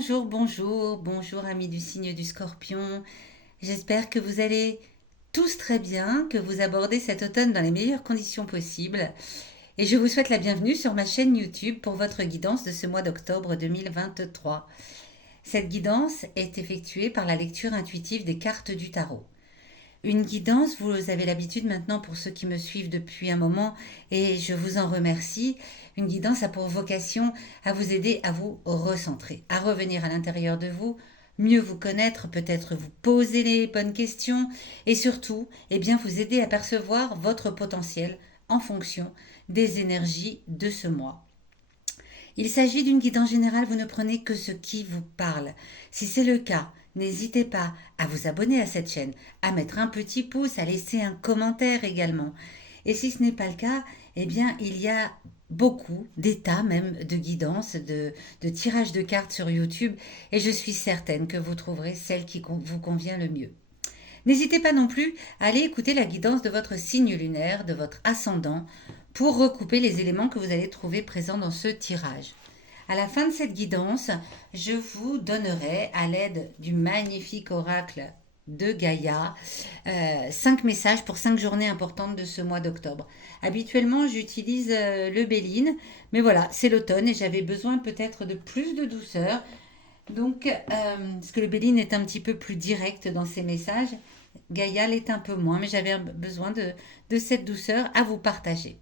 Bonjour, bonjour, bonjour amis du signe du Scorpion. J'espère que vous allez tous très bien, que vous abordez cet automne dans les meilleures conditions possibles. Et je vous souhaite la bienvenue sur ma chaîne YouTube pour votre guidance de ce mois d'octobre 2023. Cette guidance est effectuée par la lecture intuitive des cartes du tarot. Une guidance, vous avez l'habitude maintenant pour ceux qui me suivent depuis un moment et je vous en remercie. Une guidance a pour vocation à vous aider à vous recentrer, à revenir à l'intérieur de vous, mieux vous connaître, peut-être vous poser les bonnes questions et surtout, bien vous aider à percevoir votre potentiel en fonction des énergies de ce mois. Il s'agit d'une guidance générale, vous ne prenez que ce qui vous parle. Si c'est le cas, n'hésitez pas à vous abonner à cette chaîne, à mettre un petit pouce, à laisser un commentaire également. Et si ce n'est pas le cas, il y a beaucoup, des tas même de guidances, de tirages de cartes sur YouTube et je suis certaine que vous trouverez celle qui vous convient le mieux. N'hésitez pas non plus à aller écouter la guidance de votre signe lunaire, de votre ascendant, pour recouper les éléments que vous allez trouver présents dans ce tirage. À la fin de cette guidance, je vous donnerai, à l'aide du magnifique oracle de Gaïa, 5 messages pour 5 journées importantes de ce mois d'octobre. Habituellement, j'utilise le Béline, mais voilà, c'est l'automne et j'avais besoin peut-être de plus de douceur. Donc, parce que le Béline est un petit peu plus direct dans ses messages, Gaïa l'est un peu moins, mais j'avais besoin de cette douceur à vous partager.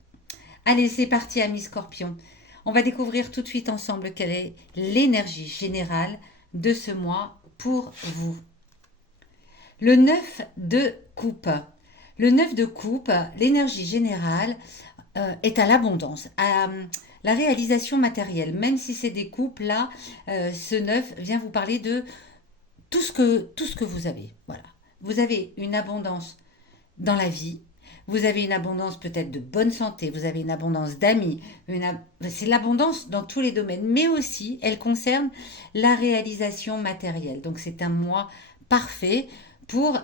Allez, c'est parti, amis Scorpion. On va découvrir tout de suite ensemble quelle est l'énergie générale de ce mois pour vous. Le 9 de coupe. Le 9 de coupe, l'énergie générale est à l'abondance, à la réalisation matérielle. Même si c'est des coupes, là, ce 9 vient vous parler de tout ce que vous avez. Voilà. Vous avez une abondance dans la vie. Vous avez une abondance peut-être de bonne santé, vous avez une abondance d'amis, c'est l'abondance dans tous les domaines, mais aussi elle concerne la réalisation matérielle. Donc c'est un mois parfait pour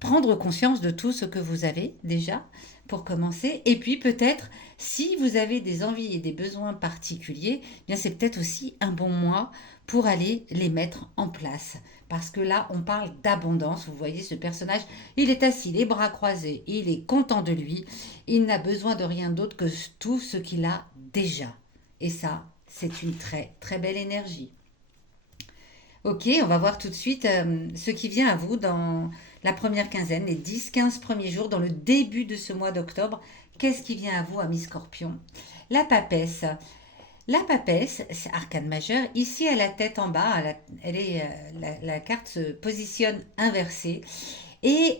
prendre conscience de tout ce que vous avez déjà pour commencer. Et puis peut-être, si vous avez des envies et des besoins particuliers, bien c'est peut-être aussi un bon mois pour aller les mettre en place. Parce que là, on parle d'abondance. Vous voyez ce personnage, il est assis, les bras croisés, il est content de lui. Il n'a besoin de rien d'autre que tout ce qu'il a déjà. Et ça, c'est une très très belle énergie. Ok, on va voir tout de suite ce qui vient à vous dans la première quinzaine, les 10-15 premiers jours, dans le début de ce mois d'octobre. Qu'est-ce qui vient à vous, amis Scorpion? La papesse. La papesse, c'est arcane majeur. Ici, à la tête en bas, la carte se positionne inversée. Et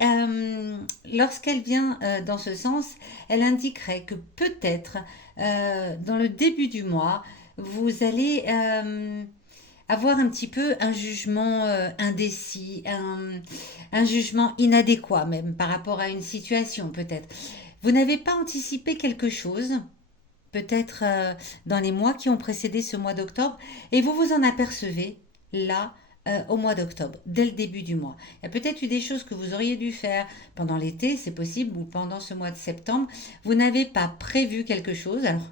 lorsqu'elle vient dans ce sens, elle indiquerait que peut-être dans le début du mois, vous allez avoir un petit peu un jugement indécis, un jugement inadéquat même par rapport à une situation peut-être. Vous n'avez pas anticipé quelque chose, peut-être dans les mois qui ont précédé ce mois d'octobre, et vous vous en apercevez là au mois d'octobre, dès le début du mois. Il y a peut-être eu des choses que vous auriez dû faire pendant l'été, c'est possible, ou pendant ce mois de septembre. Vous n'avez pas prévu quelque chose. Alors,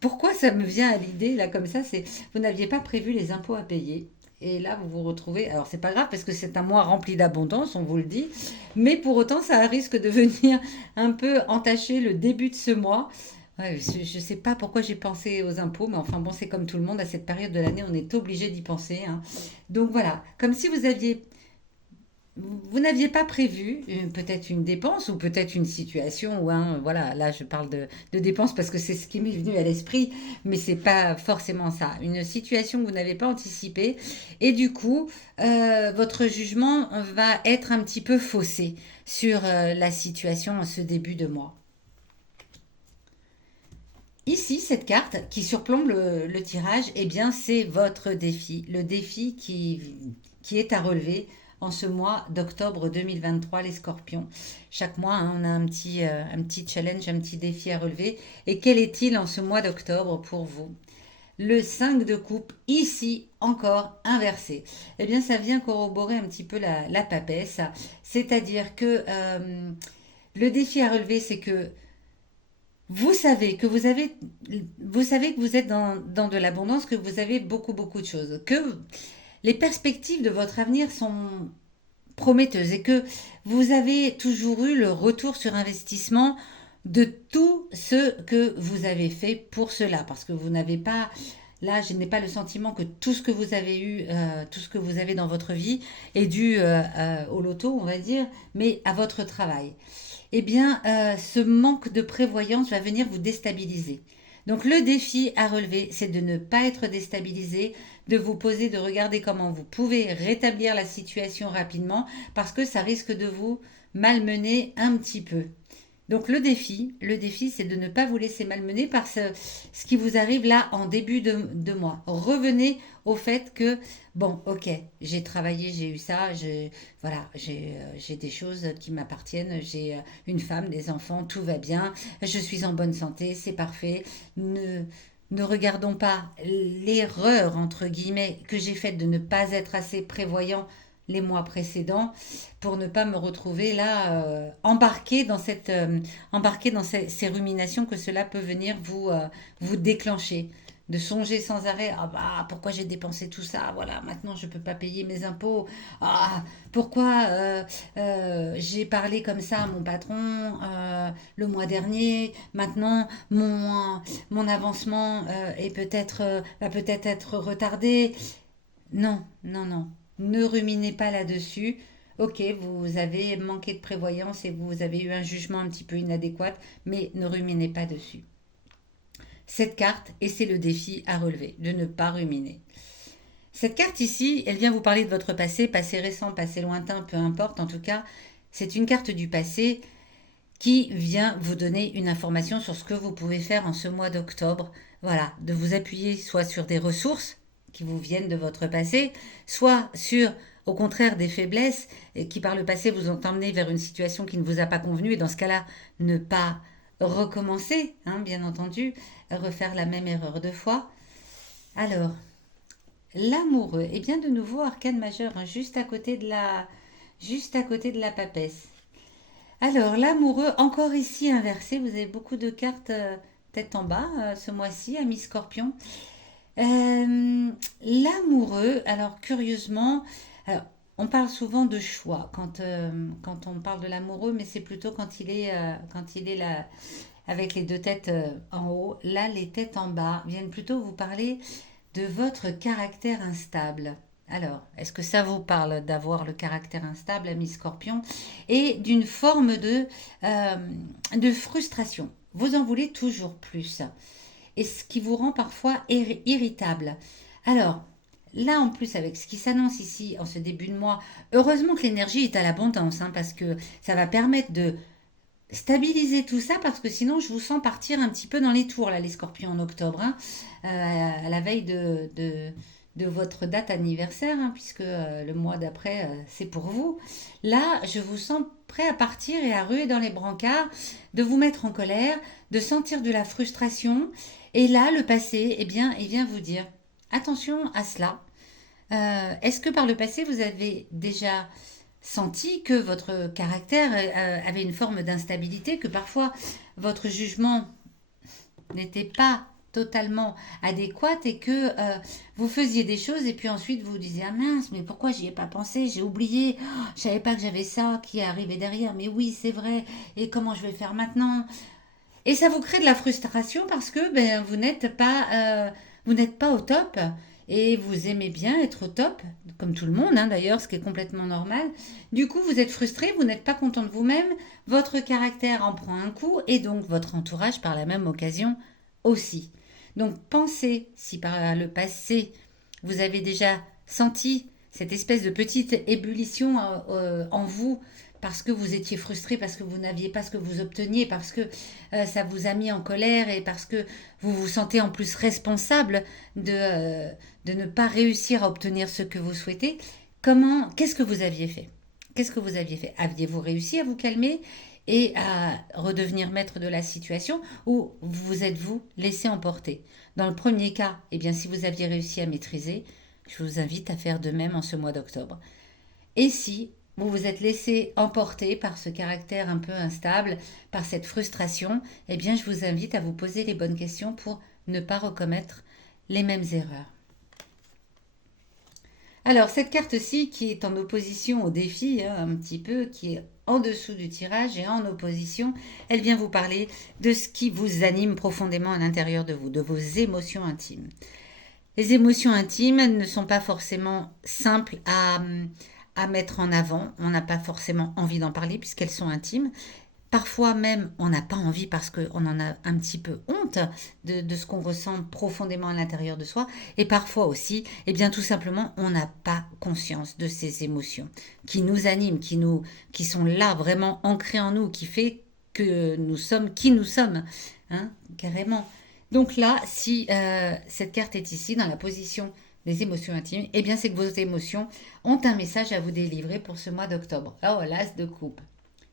pourquoi ça me vient à l'idée, là, comme ça, c'est vous n'aviez pas prévu les impôts à payer. Et là, vous vous retrouvez. Alors, c'est pas grave parce que c'est un mois rempli d'abondance, on vous le dit. Mais pour autant, ça risque de venir un peu entacher le début de ce mois. Ouais, je ne sais pas pourquoi j'ai pensé aux impôts, mais enfin bon, c'est comme tout le monde, à cette période de l'année, on est obligé d'y penser, hein. Donc voilà, comme si vous n'aviez pas prévu peut-être une dépense ou peut-être une situation où, hein, voilà, là je parle de dépenses parce que c'est ce qui m'est venu à l'esprit, mais c'est pas forcément ça. Une situation que vous n'avez pas anticipée et du coup, votre jugement va être un petit peu faussé sur la situation en ce début de mois. Ici, cette carte qui surplombe le tirage, eh bien, c'est votre défi. Le défi qui est à relever en ce mois d'octobre 2023, les scorpions. Chaque mois, hein, on a un petit challenge, un petit défi à relever. Et quel est-il en ce mois d'octobre pour vous? Le 5 de coupe, ici encore inversé. Eh bien, ça vient corroborer un petit peu la papesse. C'est-à-dire que le défi à relever, c'est que vous savez que vous êtes dans de l'abondance, que vous avez beaucoup, beaucoup de choses, que les perspectives de votre avenir sont prometteuse et que vous avez toujours eu le retour sur investissement de tout ce que vous avez fait pour cela. Parce que vous n'avez pas, là, je n'ai pas le sentiment que tout ce que vous avez eu, tout ce que vous avez dans votre vie est dû au loto, on va dire, mais à votre travail. Eh bien, ce manque de prévoyance va venir vous déstabiliser. Donc le défi à relever, c'est de ne pas être déstabilisé, de vous poser, de regarder comment vous pouvez rétablir la situation rapidement, parce que ça risque de vous malmener un petit peu. Donc le défi, c'est de ne pas vous laisser malmener par ce qui vous arrive là en début de mois. Revenez au fait que, bon, ok, j'ai travaillé, j'ai eu ça, voilà, j'ai des choses qui m'appartiennent, j'ai une femme, des enfants, tout va bien, je suis en bonne santé, c'est parfait. Ne regardons pas l'erreur, entre guillemets, que j'ai faite de ne pas être assez prévoyant les mois précédents pour ne pas me retrouver là embarqué dans ces ruminations que cela peut venir vous déclencher. De songer sans arrêt, ah bah pourquoi j'ai dépensé tout ça, voilà, maintenant je peux pas payer mes impôts, ah pourquoi j'ai parlé comme ça à mon patron le mois dernier, maintenant mon avancement est peut-être va peut-être être retardé. Non, non, non. Ne ruminez pas là-dessus. Ok, vous avez manqué de prévoyance et vous avez eu un jugement un petit peu inadéquat, mais ne ruminez pas dessus. Cette carte, et c'est le défi à relever, de ne pas ruminer. Cette carte ici, elle vient vous parler de votre passé, passé récent, passé lointain, peu importe, en tout cas, c'est une carte du passé qui vient vous donner une information sur ce que vous pouvez faire en ce mois d'octobre. Voilà, de vous appuyer soit sur des ressources qui vous viennent de votre passé, soit sur, au contraire, des faiblesses qui par le passé vous ont emmené vers une situation qui ne vous a pas convenu. Et dans ce cas-là, ne pas recommencer, hein, bien entendu, refaire la même erreur deux fois. Alors, l'amoureux, et bien de nouveau arcane majeur, hein, juste à côté de la papesse. Alors, l'amoureux, encore ici inversé, vous avez beaucoup de cartes tête en bas ce mois-ci, ami Scorpion. L'amoureux, alors curieusement, alors, on parle souvent de choix quand on parle de l'amoureux, mais c'est plutôt quand il est là, avec les deux têtes en haut. Là, les têtes en bas viennent plutôt vous parler de votre caractère instable. Alors, est-ce que ça vous parle d'avoir le caractère instable, ami Scorpion, et d'une forme de frustration? Vous en voulez toujours plus, et ce qui vous rend parfois irritable. Alors, là en plus avec ce qui s'annonce ici en ce début de mois, heureusement que l'énergie est à l'abondance, hein, parce que ça va permettre de stabiliser tout ça, parce que sinon je vous sens partir un petit peu dans les tours, là, les scorpions, en octobre, hein, à la veille de votre date anniversaire, hein, puisque le mois d'après, c'est pour vous. Là, je vous sens prêt à partir et à ruer dans les brancards, de vous mettre en colère, de sentir de la frustration. Et là, le passé, eh bien, il vient vous dire, attention à cela. Est-ce que par le passé, vous avez déjà senti que votre caractère avait une forme d'instabilité, que parfois votre jugement n'était pas totalement adéquate et que vous faisiez des choses et puis ensuite vous disiez ah mince mais pourquoi j'y ai pas pensé, j'ai oublié, oh, je savais pas que j'avais ça qui est arrivé derrière, mais oui c'est vrai, et comment je vais faire maintenant? Et ça vous crée de la frustration parce que ben, vous n'êtes pas au top et vous aimez bien être au top, comme tout le monde hein, d'ailleurs, ce qui est complètement normal. Du coup, vous êtes frustré, vous n'êtes pas content de vous-même, votre caractère en prend un coup et donc votre entourage par la même occasion aussi. Donc pensez si par le passé vous avez déjà senti cette espèce de petite ébullition en vous parce que vous étiez frustré, parce que vous n'aviez pas ce que vous obteniez, parce que ça vous a mis en colère et parce que vous vous sentez en plus responsable de ne pas réussir à obtenir ce que vous souhaitez. Qu'est-ce que vous aviez fait? Qu'est-ce que vous aviez fait? Aviez-vous réussi à vous calmer et à redevenir maître de la situation ou vous êtes-vous laissé emporter? Dans le premier cas, eh bien, si vous aviez réussi à maîtriser, je vous invite à faire de même en ce mois d'octobre. Et si vous vous êtes laissé emporter par ce caractère un peu instable, par cette frustration, eh bien je vous invite à vous poser les bonnes questions pour ne pas recommettre les mêmes erreurs. Alors, cette carte-ci, qui est en opposition au défi, hein, un petit peu, qui est en dessous du tirage et en opposition, elle vient vous parler de ce qui vous anime profondément à l'intérieur de vous, de vos émotions intimes. Les émotions intimes, elles ne sont pas forcément simples à mettre en avant. On n'a pas forcément envie d'en parler puisqu'elles sont intimes. Parfois même, on n'a pas envie parce qu'on en a un petit peu honte de ce qu'on ressent profondément à l'intérieur de soi. Et parfois aussi, eh bien tout simplement, on n'a pas conscience de ces émotions qui nous animent, qui sont là vraiment ancrées en nous, qui fait que nous sommes qui nous sommes, hein, carrément. Donc là, si cette carte est ici dans la position des émotions intimes, eh bien c'est que vos émotions ont un message à vous délivrer pour ce mois d'octobre. Oh, l'as de coupe.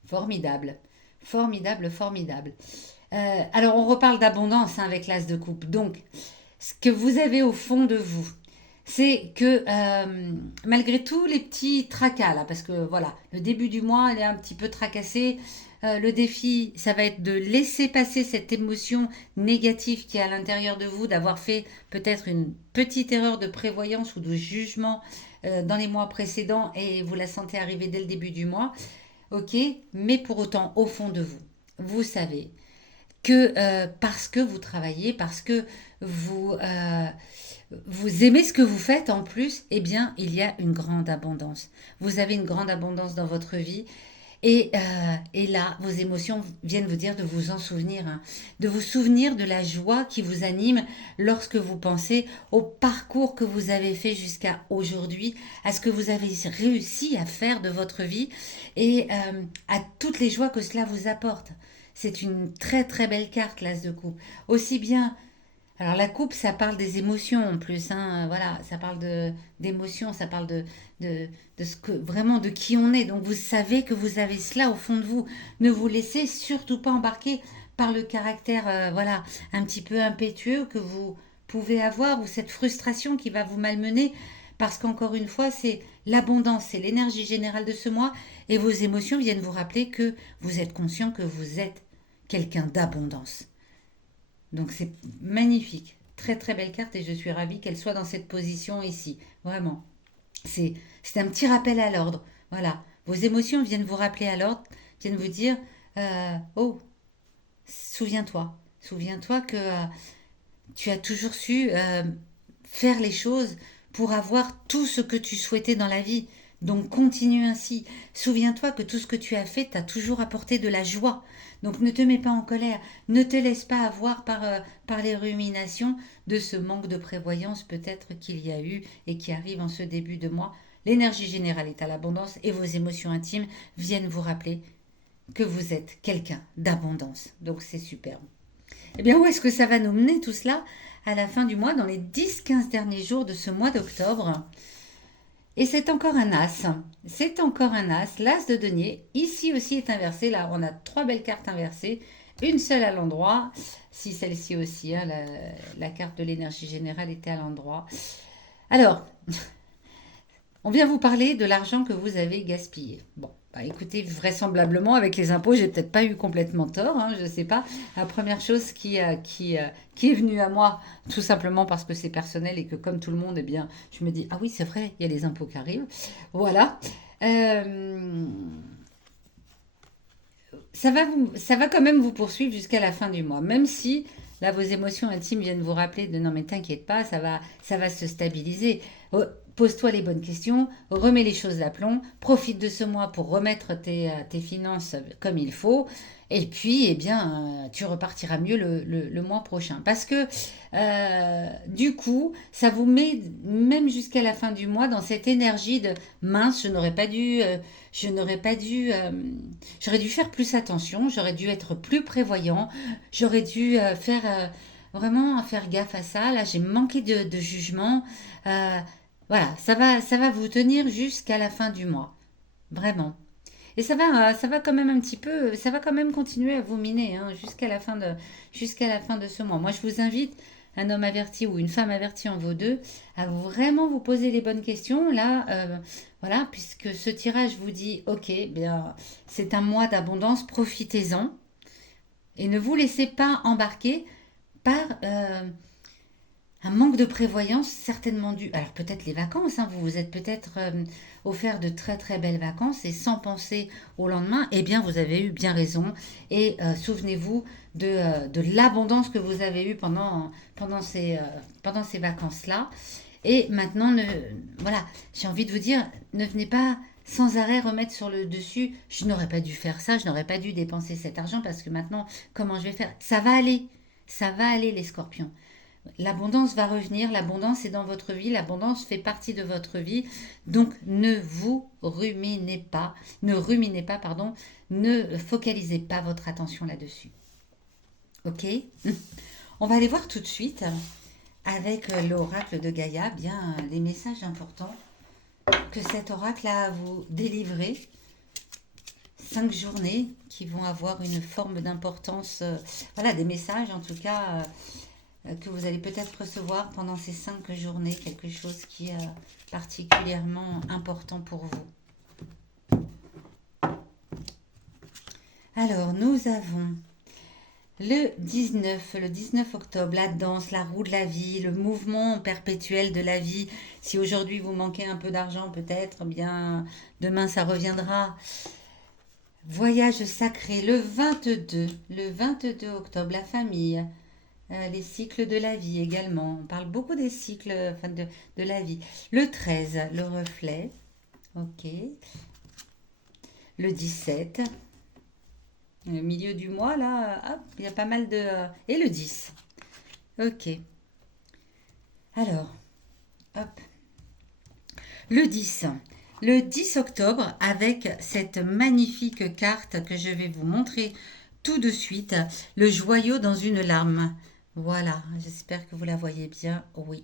Formidable. Formidable, formidable. Alors, on reparle d'abondance hein, avec l'as de coupe. Donc, ce que vous avez au fond de vous, c'est que malgré tous les petits tracas, là, parce que voilà, le début du mois, elle est un petit peu tracassée. Le défi, ça va être de laisser passer cette émotion négative qui est à l'intérieur de vous, d'avoir fait peut-être une petite erreur de prévoyance ou de jugement dans les mois précédents et vous la sentez arriver dès le début du mois. Ok, mais pour autant, au fond de vous, vous savez que parce que vous travaillez, parce que vous, vous aimez ce que vous faites en plus, eh bien, il y a une grande abondance. Vous avez une grande abondance dans votre vie et là, vos émotions viennent vous dire de vous en souvenir, hein, de vous souvenir de la joie qui vous anime lorsque vous pensez au parcours que vous avez fait jusqu'à aujourd'hui, à ce que vous avez réussi à faire de votre vie et à toutes les joies que cela vous apporte. C'est une très très belle carte, l'As de coupe. Aussi bien alors la coupe, ça parle des émotions en plus, hein, voilà, ça parle d'émotions, ça parle de ce que vraiment de qui on est. Donc vous savez que vous avez cela au fond de vous. Ne vous laissez surtout pas embarquer par le caractère, voilà, un petit peu impétueux que vous pouvez avoir ou cette frustration qui va vous malmener, parce qu'encore une fois, c'est l'abondance, c'est l'énergie générale de ce mois, et vos émotions viennent vous rappeler que vous êtes conscient que vous êtes quelqu'un d'abondance. Donc c'est magnifique. Très très belle carte et je suis ravie qu'elle soit dans cette position ici. Vraiment. C'est un petit rappel à l'ordre. Voilà. Vos émotions viennent vous rappeler à l'ordre, viennent vous dire oh, souviens-toi. Souviens-toi que tu as toujours su faire les choses pour avoir tout ce que tu souhaitais dans la vie. Donc continue ainsi. Souviens-toi que tout ce que tu as fait t'a toujours apporté de la joie. Donc ne te mets pas en colère. Ne te laisse pas avoir par les ruminations de ce manque de prévoyance peut-être qu'il y a eu et qui arrive en ce début de mois. L'énergie générale est à l'abondance et vos émotions intimes viennent vous rappeler que vous êtes quelqu'un d'abondance. Donc c'est superbe. Eh bien, où est-ce que ça va nous mener tout cela à la fin du mois, dans les 10-15 derniers jours de ce mois d'octobre? Et c'est encore un as. C'est encore un as, l'as de denier. Ici aussi est inversé. Là, on a trois belles cartes inversées. Une seule à l'endroit. Si celle-ci aussi, hein, la carte de l'énergie générale était à l'endroit. Alors, on vient vous parler de l'argent que vous avez gaspillé. Bon, bah écoutez, vraisemblablement, avec les impôts, j'ai peut-être pas eu complètement tort, hein, je ne sais pas. La première chose qui est venue à moi, tout simplement parce que c'est personnel et que comme tout le monde, eh bien, je me dis, ah oui, c'est vrai, il y a les impôts qui arrivent. Voilà. Euh, ça va quand même vous poursuivre jusqu'à la fin du mois, même si là vos émotions intimes viennent vous rappeler de non mais t'inquiète pas, ça va se stabiliser. Pose-toi les bonnes questions, remets les choses d'aplomb, profite de ce mois pour remettre tes finances comme il faut, et puis eh bien tu repartiras mieux le mois prochain. Parce que du coup, ça vous met même jusqu'à la fin du mois dans cette énergie de mince, je n'aurais pas dû, j'aurais dû faire plus attention, j'aurais dû être plus prévoyant, j'aurais dû vraiment faire gaffe à ça. Là, j'ai manqué de jugement. Euh, voilà, ça va vous tenir jusqu'à la fin du mois, vraiment. Et ça va quand même un petit ça va quand même continuer à vous miner hein, jusqu'à la fin de ce mois. Moi, je vous invite un homme averti ou une femme avertie en vaut deux, à vraiment vous poser les bonnes questions. Là, voilà, puisque ce tirage vous dit, ok, bien, c'est un mois d'abondance, profitez-en et ne vous laissez pas embarquer par un manque de prévoyance certainement dû. Alors peut-être les vacances, hein, vous vous êtes peut-être offert de très très belles vacances et sans penser au lendemain, eh bien vous avez eu bien raison. Et souvenez-vous de l'abondance que vous avez eue pendant ces vacances-là. Et maintenant, voilà, j'ai envie de vous dire, ne venez pas sans arrêt remettre sur le dessus, je n'aurais pas dû faire ça, je n'aurais pas dû dépenser cet argent parce que maintenant, comment je vais faire? Ça va aller les scorpions. L'abondance va revenir, l'abondance est dans votre vie, l'abondance fait partie de votre vie. Donc ne ruminez pas, pardon, ne focalisez pas votre attention là-dessus. Ok? On va aller voir tout de suite avec l'oracle de Gaïa, bien les messages importants que cet oracle a à vous délivrer. 5 journées qui vont avoir une forme d'importance, voilà, des messages en tout cas que vous allez peut-être recevoir pendant ces 5 journées, quelque chose qui est particulièrement important pour vous. Alors, nous avons le 19 octobre, la danse, la roue de la vie, le mouvement perpétuel de la vie. Si aujourd'hui vous manquez un peu d'argent, peut-être, eh bien demain ça reviendra. Voyage sacré, le 22 octobre, la famille, les cycles de la vie également. On parle beaucoup des cycles enfin, de la vie. Le 13, le reflet. Ok. Le 17, le milieu du mois, là, hop, il y a pas mal de... et le 10. Ok. Alors, hop. Le 10. Le 10 octobre, avec cette magnifique carte que je vais vous montrer tout de suite, le joyau dans une larme. Voilà, j'espère que vous la voyez bien. Oui.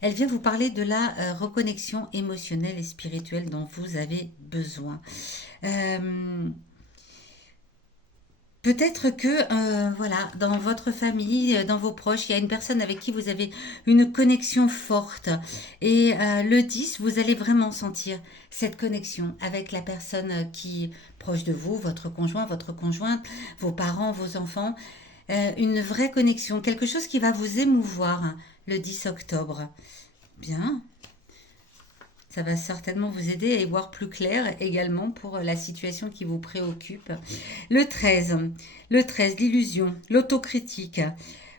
Elle vient vous parler de la reconnexion émotionnelle et spirituelle dont vous avez besoin. Euh, Peut-être que, voilà, dans votre famille, dans vos proches, il y a une personne avec qui vous avez une connexion forte. Et le 10, vous allez vraiment sentir cette connexion avec la personne qui est proche de vous, votre conjoint, votre conjointe, vos parents, vos enfants. Une vraie connexion, quelque chose qui va vous émouvoir le 10 octobre. Bien, ça va certainement vous aider à y voir plus clair également pour la situation qui vous préoccupe. Le 13, l'illusion, l'autocritique.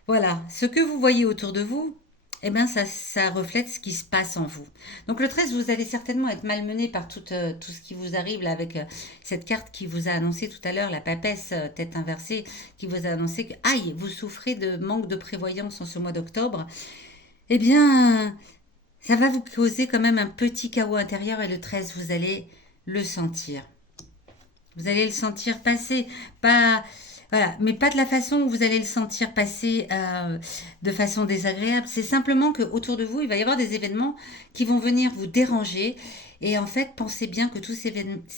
Voilà, ce que vous voyez autour de vous, eh bien, ça reflète ce qui se passe en vous. Donc le 13, vous allez certainement être malmené par tout ce qui vous arrive là avec cette carte qui vous a annoncé tout à l'heure, la papesse tête inversée, qui vous a annoncé que, aïe, vous souffrez de manque de prévoyance en ce mois d'octobre. Eh bien, ça va vous causer quand même un petit chaos intérieur et le 13, vous allez le sentir. Vous allez le sentir passer, pas, voilà, mais pas de la façon où vous allez le sentir passer de façon désagréable. C'est simplement que autour de vous, il va y avoir des événements qui vont venir vous déranger. Et en fait, pensez bien que tous ces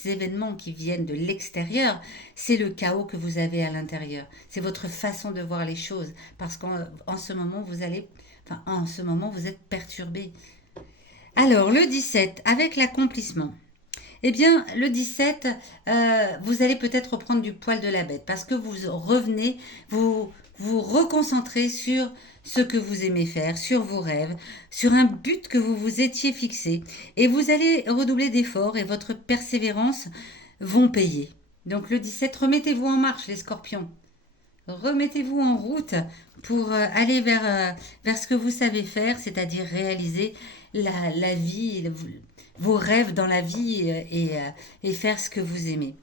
événements qui viennent de l'extérieur, c'est le chaos que vous avez à l'intérieur. C'est votre façon de voir les choses. Parce qu'en ce moment, en ce moment, vous êtes perturbé. Alors, le 17, avec l'accomplissement. Eh bien, le 17, vous allez peut-être reprendre du poil de la bête parce que vous revenez, vous reconcentrez sur ce que vous aimez faire, sur vos rêves, sur un but que vous vous étiez fixé. Et vous allez redoubler d'efforts et votre persévérance vont payer. Donc le 17, remettez-vous en marche les scorpions. Remettez-vous en route pour aller vers ce que vous savez faire, c'est-à-dire réaliser la vie, vos rêves dans la vie et faire ce que vous aimez.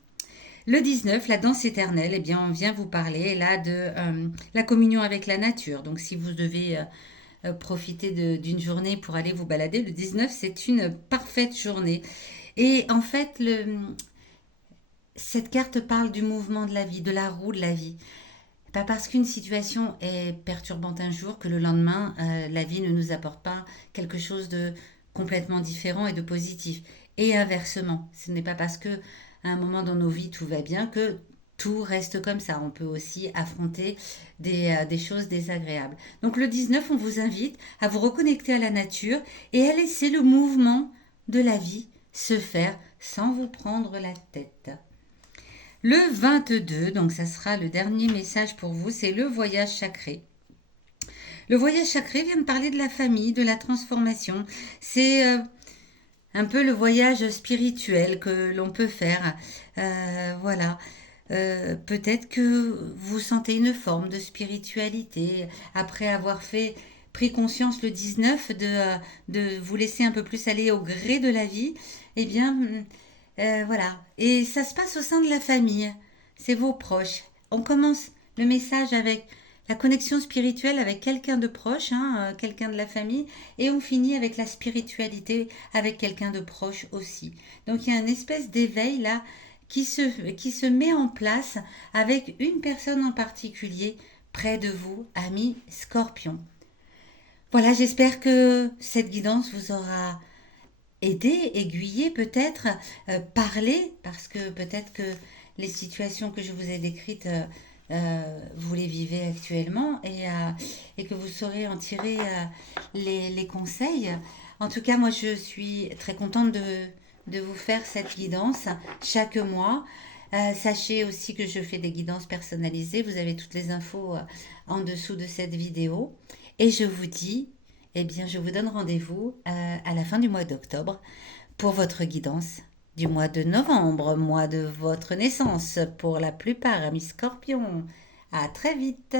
Le 19, la danse éternelle, eh bien, on vient vous parler là de la communion avec la nature. Donc si vous devez profiter d'une journée pour aller vous balader, le 19, c'est une parfaite journée. Et en fait, cette carte parle du mouvement de la vie, de la roue de la vie. Pas parce qu'une situation est perturbante un jour que le lendemain, la vie ne nous apporte pas quelque chose de complètement différent et de positif. Et inversement, ce n'est pas parce que à un moment dans nos vies tout va bien que tout reste comme ça. On peut aussi affronter des choses désagréables. Donc le 19, on vous invite à vous reconnecter à la nature et à laisser le mouvement de la vie se faire sans vous prendre la tête. Le 22, donc ça sera le dernier message pour vous, c'est le voyage sacré. Le voyage sacré vient de parler de la famille, de la transformation. C'est un peu le voyage spirituel que l'on peut faire. Voilà. Peut-être que vous sentez une forme de spiritualité après avoir pris conscience le 19 de vous laisser un peu plus aller au gré de la vie. Eh bien, voilà. Et ça se passe au sein de la famille. C'est vos proches. On commence le message avec la connexion spirituelle avec quelqu'un de proche, hein, quelqu'un de la famille, et on finit avec la spiritualité avec quelqu'un de proche aussi. Donc il y a une espèce d'éveil là qui se met en place avec une personne en particulier près de vous, ami Scorpion. Voilà, j'espère que cette guidance vous aura aidé, aiguillé peut-être, parlé, parce que peut-être que les situations que je vous ai décrites, vous les vivez actuellement et que vous saurez en tirer les conseils. En tout cas, moi, je suis très contente de vous faire cette guidance chaque mois. Sachez aussi que je fais des guidances personnalisées. Vous avez toutes les infos en dessous de cette vidéo. Et je vous dis, eh bien, je vous donne rendez-vous à la fin du mois d'octobre pour votre guidance du mois de novembre, mois de votre naissance pour la plupart, amis Scorpions. À très vite.